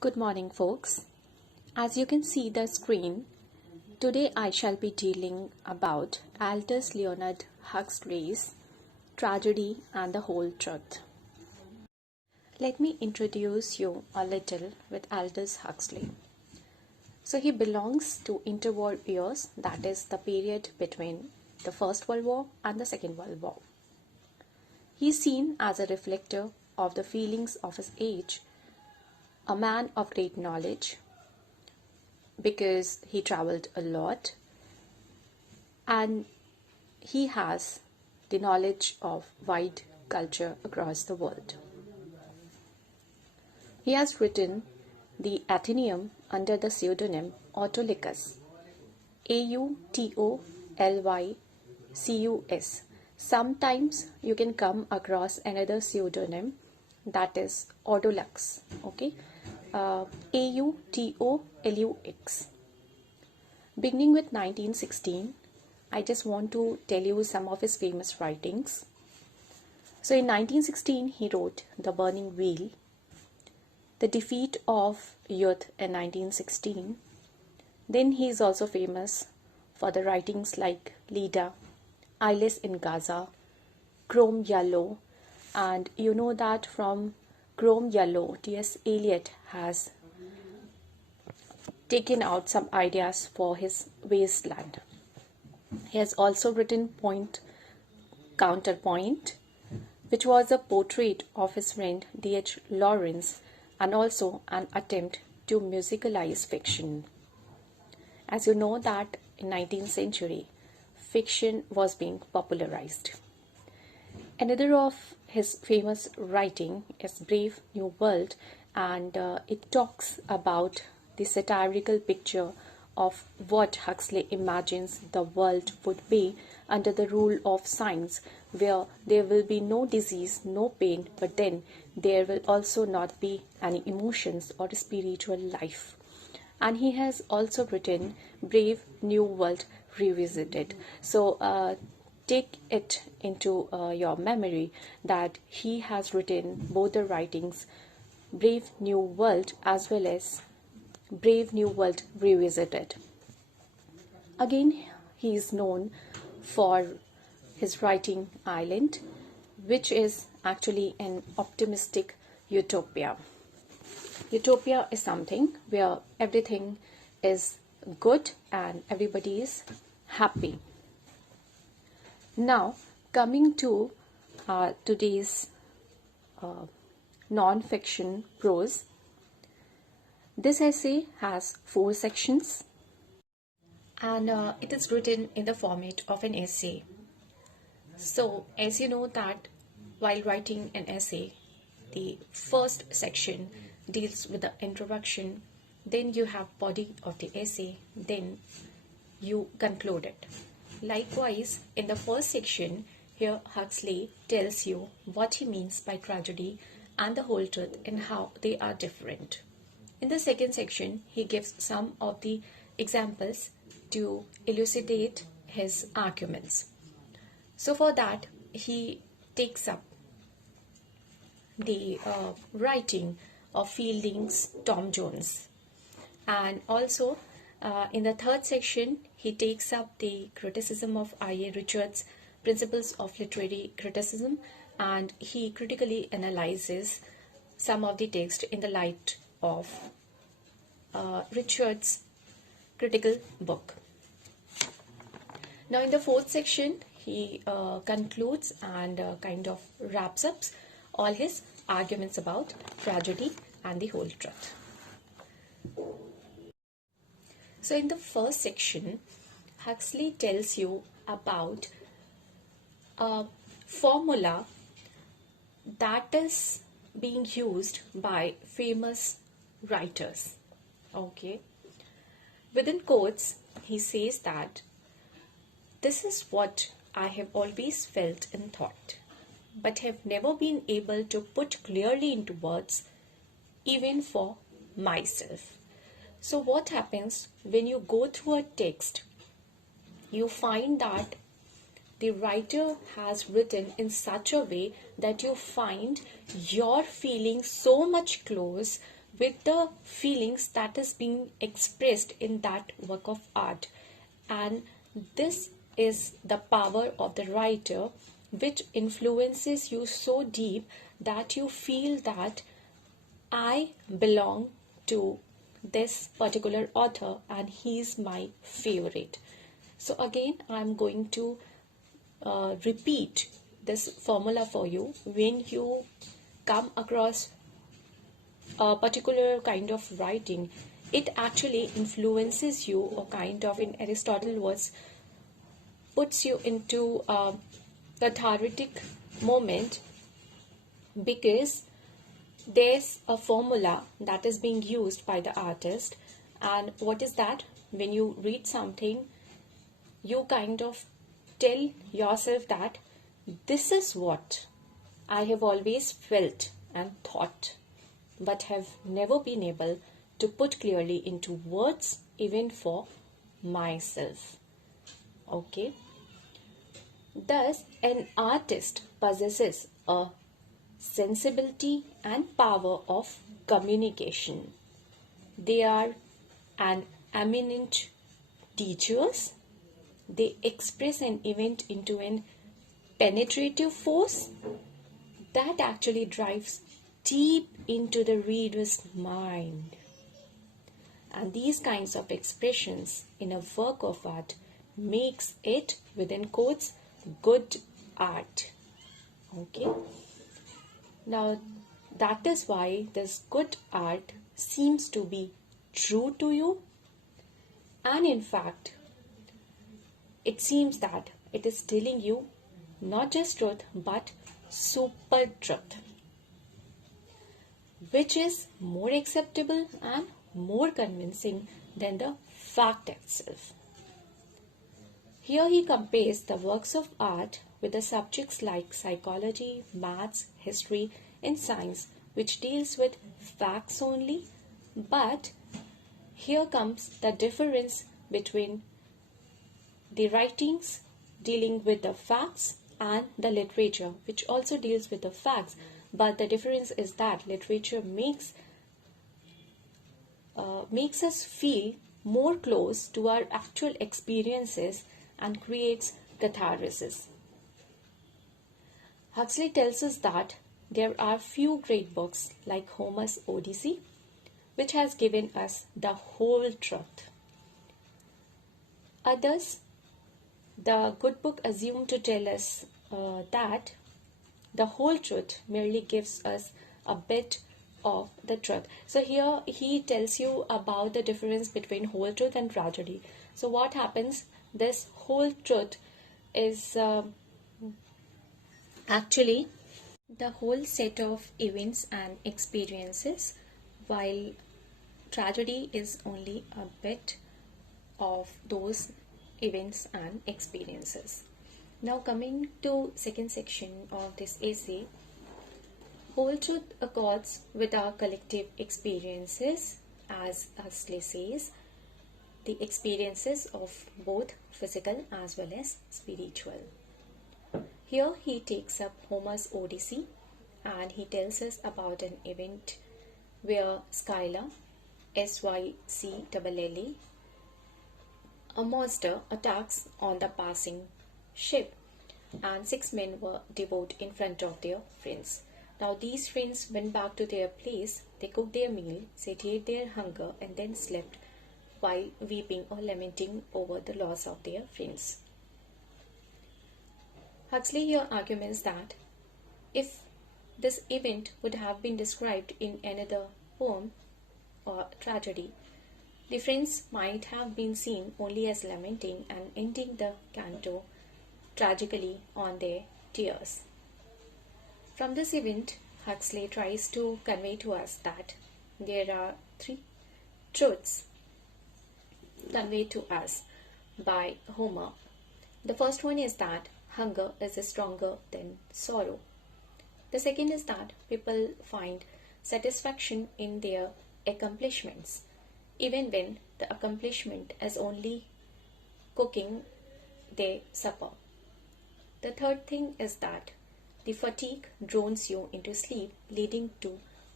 Good morning, folks. As you can see the screen, today I shall be dealing about Aldous Leonard Huxley's Tragedy and the Whole Truth. Let me introduce you a little with Aldous Huxley. So he belongs to interwar years, that is the period between the First World War and the Second World War. He is seen as a reflector of the feelings of his age, a man of great knowledge because he traveled a lot and he has the knowledge of wide culture across the world. He has written the Athenaeum under the pseudonym Autolycus, Autolycus. Sometimes you can come across another pseudonym, that is Autolux, okay? Autolux. Beginning with 1916, I just want to tell you some of his famous writings. So in 1916, he wrote The Burning Wheel, The Defeat of Youth in 1916. Then he is also famous for the writings like Leda, Eyeless in Gaza, Chrome Yellow, and you know that from Chrome Yellow, T.S. Eliot has taken out some ideas for his Wasteland. He has also written Point Counterpoint, which was a portrait of his friend D.H. Lawrence and also an attempt to musicalize fiction. As you know that in 19th century, fiction was being popularized. Another of his famous writing is Brave New World, and it talks about the satirical picture of what Huxley imagines the world would be under the rule of science, where there will be no disease, no pain, but then there will also not be any emotions or spiritual life. And he has also written Brave New World Revisited. So take it into your memory that he has written both the writings Brave New World as well as Brave New World Revisited. Again, he is known for his writing Island, which is actually an optimistic utopia. Utopia is something where everything is good and everybody is happy. Now, coming to today's non-fiction prose, this essay has 4 sections and it is written in the format of an essay. So, as you know that while writing an essay, the first section deals with the introduction, then you have body of the essay, then you conclude it. Likewise, in the first section, here Huxley tells you what he means by tragedy and the whole truth and how they are different. In the second section, he gives some of the examples to elucidate his arguments. So for that, he takes up the writing of Fielding's Tom Jones. And also, in the third section, he takes up the criticism of I.A. Richards' Principles of Literary Criticism, and he critically analyzes some of the text in the light of Richards' critical book. Now, in the fourth section, he concludes and kind of wraps up all his arguments about tragedy and the whole truth. So in the first section, Huxley tells you about a formula that is being used by famous writers. Okay. Within quotes, he says that this is what I have always felt and thought, but have never been able to put clearly into words, even for myself. So what happens when you go through a text, you find that the writer has written in such a way that you find your feelings so much close with the feelings that is being expressed in that work of art. And this is the power of the writer, which influences you so deep that you feel that I belong to this particular author and he's my favorite. So again, I'm going to repeat this formula for you. When you come across a particular kind of writing, it actually influences you, or kind of, in Aristotle words, puts you into the theoretic moment, because there's a formula that is being used by the artist. And what is that? When you read something, you kind of tell yourself that this is what I have always felt and thought, but have never been able to put clearly into words, even for myself. Okay? Thus, an artist possesses a sensibility and power of communication. They are an eminent teachers. They express an event into an penetrative force that actually drives deep into the reader's mind. And these kinds of expressions in a work of art makes it, within quotes, good art. Okay? Now, that is why this good art seems to be true to you, and in fact, it seems that it is telling you not just truth but super truth, which is more acceptable and more convincing than the fact itself. Here he compares the works of art with the subjects like psychology, maths, history, and science, which deals with facts only. But here comes the difference between the writings dealing with the facts and the literature, which also deals with the facts. But the difference is that literature makes us feel more close to our actual experiences and creates catharsis. Huxley tells us that there are few great books like Homer's Odyssey, which has given us the whole truth. Others, the good book assumed to tell us that the whole truth merely gives us a bit of the truth. So here he tells you about the difference between whole truth and tragedy. So what happens? This whole truth is actually the whole set of events and experiences, while tragedy is only a bit of those events and experiences. Now coming to second section of this essay, whole truth accords with our collective experiences, as Huxley says, the experiences of both physical as well as spiritual. Here he takes up Homer's Odyssey and he tells us about an event where Scylla, Syclla, a monster, attacks on the passing ship, and 6 men were devoured in front of their friends. Now these friends went back to their place, they cooked their meal, satiated their hunger, and then slept while weeping or lamenting over the loss of their friends. Huxley here arguments that if this event would have been described in another poem or tragedy, the friends might have been seen only as lamenting and ending the canto tragically on their tears. From this event, Huxley tries to convey to us that there are 3 truths conveyed to us by Homer. The first one is that hunger is stronger than sorrow. The second is that people find satisfaction in their accomplishments, even when the accomplishment is only cooking their supper. The third thing is that the fatigue drones you into sleep, leading to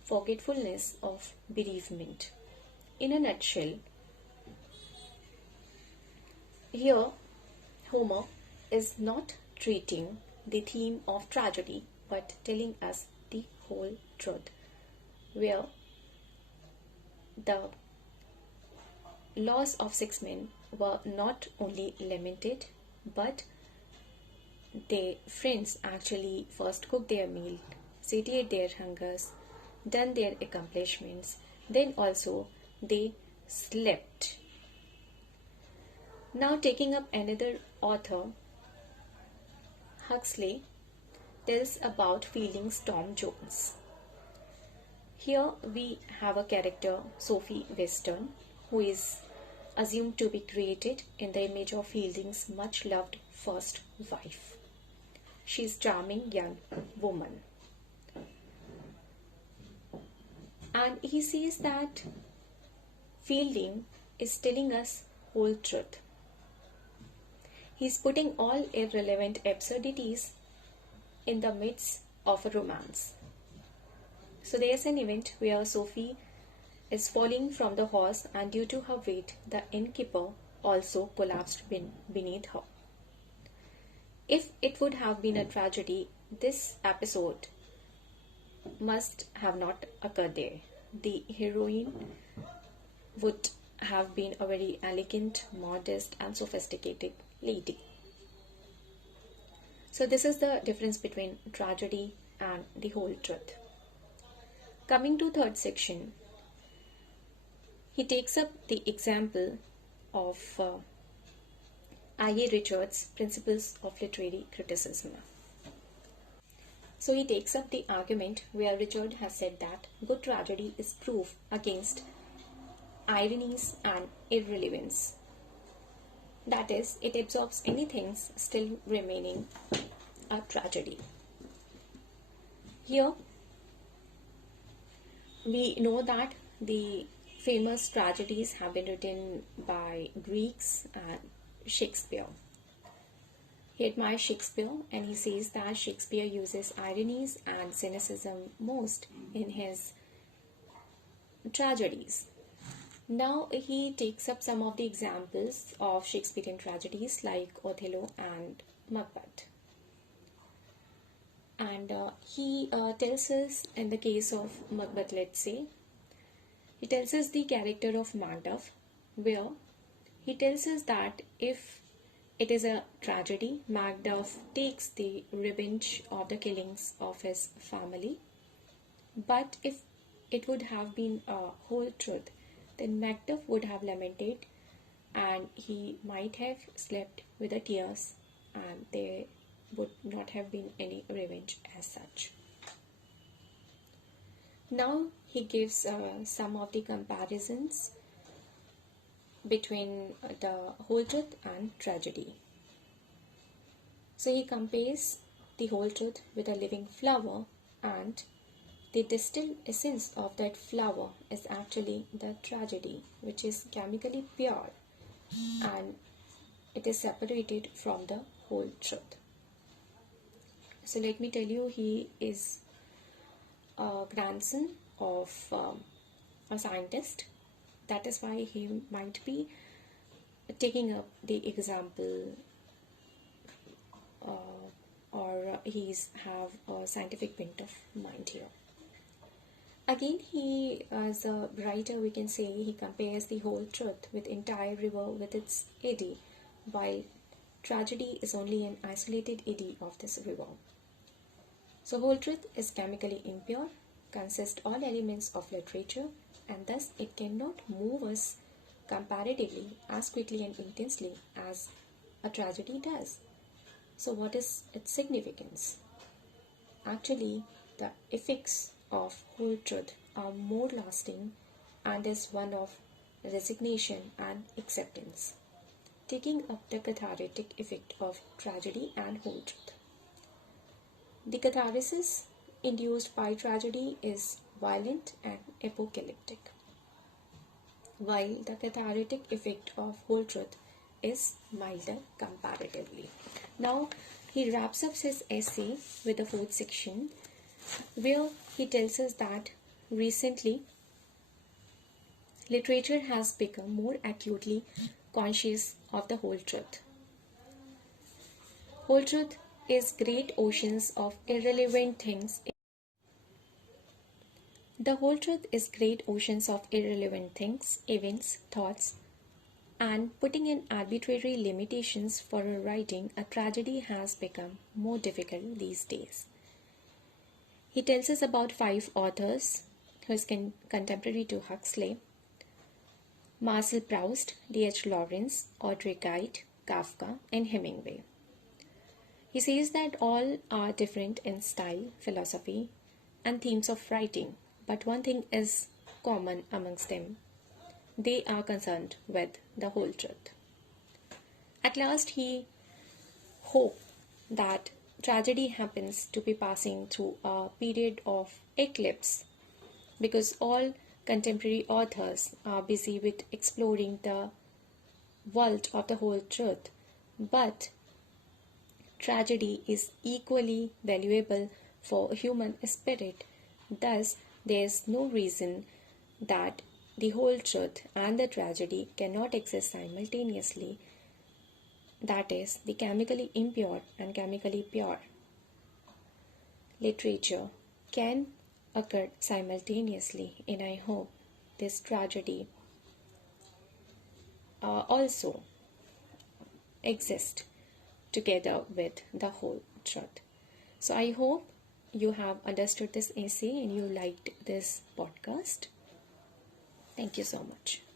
forgetfulness of bereavement. In a nutshell, here Homer is not treating the theme of tragedy but telling us the whole truth, where the loss of 6 men were not only lamented, but their friends actually first cooked their meal, satiate their hungers, done their accomplishments, then also they slept. Now, taking up another author, Huxley tells about Fielding's Tom Jones. Here we have a character, Sophie Western, who is assumed to be created in the image of Fielding's much loved first wife. She is a charming young woman. And he says that Fielding is telling us whole truth. He is putting all irrelevant absurdities in the midst of a romance. So there's an event where Sophie is falling from the horse, and due to her weight, the innkeeper also collapsed beneath her. If it would have been a tragedy, this episode must have not occurred there. The heroine would have been a very elegant, modest, and sophisticated lady. So this is the difference between tragedy and the whole truth. Coming to third section, he takes up the example of I.A. Richards' Principles of Literary Criticism. So he takes up the argument where Richard has said that good tragedy is proof against ironies and irrelevance. That is, it absorbs anything still remaining a tragedy. Here, we know that the famous tragedies have been written by Greeks and Shakespeare. He admires Shakespeare and he says that Shakespeare uses ironies and cynicism most in his tragedies. Now he takes up some of the examples of Shakespearean tragedies like Othello and Macbeth. And he tells us, in the case of Macbeth, let's say, he tells us the character of Macduff, where he tells us that if it is a tragedy, Macduff takes the revenge of the killings of his family. But if it would have been a whole truth, then Macduff would have lamented and he might have slept with the tears, and there would not have been any revenge as such. Now he gives some of the comparisons between the whole truth and tragedy. So he compares the whole truth with a living flower, and the distilled essence of that flower is actually the tragedy, which is chemically pure and it is separated from the whole truth. So let me tell you, he is a grandson of a scientist. That is why he might be taking up the example or he's have a scientific bent of mind here. Again, he, as a writer, we can say he compares the whole truth with entire river with its eddy, while tragedy is only an isolated eddy of this river. So whole truth is chemically impure, consists all elements of literature, and thus it cannot move us comparatively as quickly and intensely as a tragedy does. So what is its significance? Actually, the effects of whole truth are more lasting and is one of resignation and acceptance, taking up the cathartic effect of tragedy and whole truth. The catharsis induced by tragedy is violent and apocalyptic, while the cathartic effect of whole truth is milder comparatively. Now he wraps up his essay with the fourth section, where he tells us that Recently, literature has become more acutely conscious of the whole truth. Whole truth is great oceans of irrelevant things. The whole truth is great oceans of irrelevant things, events, thoughts, and putting in arbitrary limitations for writing a tragedy has become more difficult these days. He tells us about 5 authors who is contemporary to Huxley: Marcel Proust, D.H. Lawrence, Audrey Gide, Kafka, and Hemingway. He says that all are different in style, philosophy, and themes of writing, but one thing is common amongst them: they are concerned with the whole truth. At last, he hoped that tragedy happens to be passing through a period of eclipse, because all contemporary authors are busy with exploring the vault of the whole truth. But tragedy is equally valuable for human spirit. Thus, there is no reason that the whole truth and the tragedy cannot exist simultaneously, that is, the chemically impure and chemically pure. Literature can occur simultaneously, and I hope this tragedy also exists together with the whole truth. So I hope you have understood this essay and you liked this podcast. Thank you so much.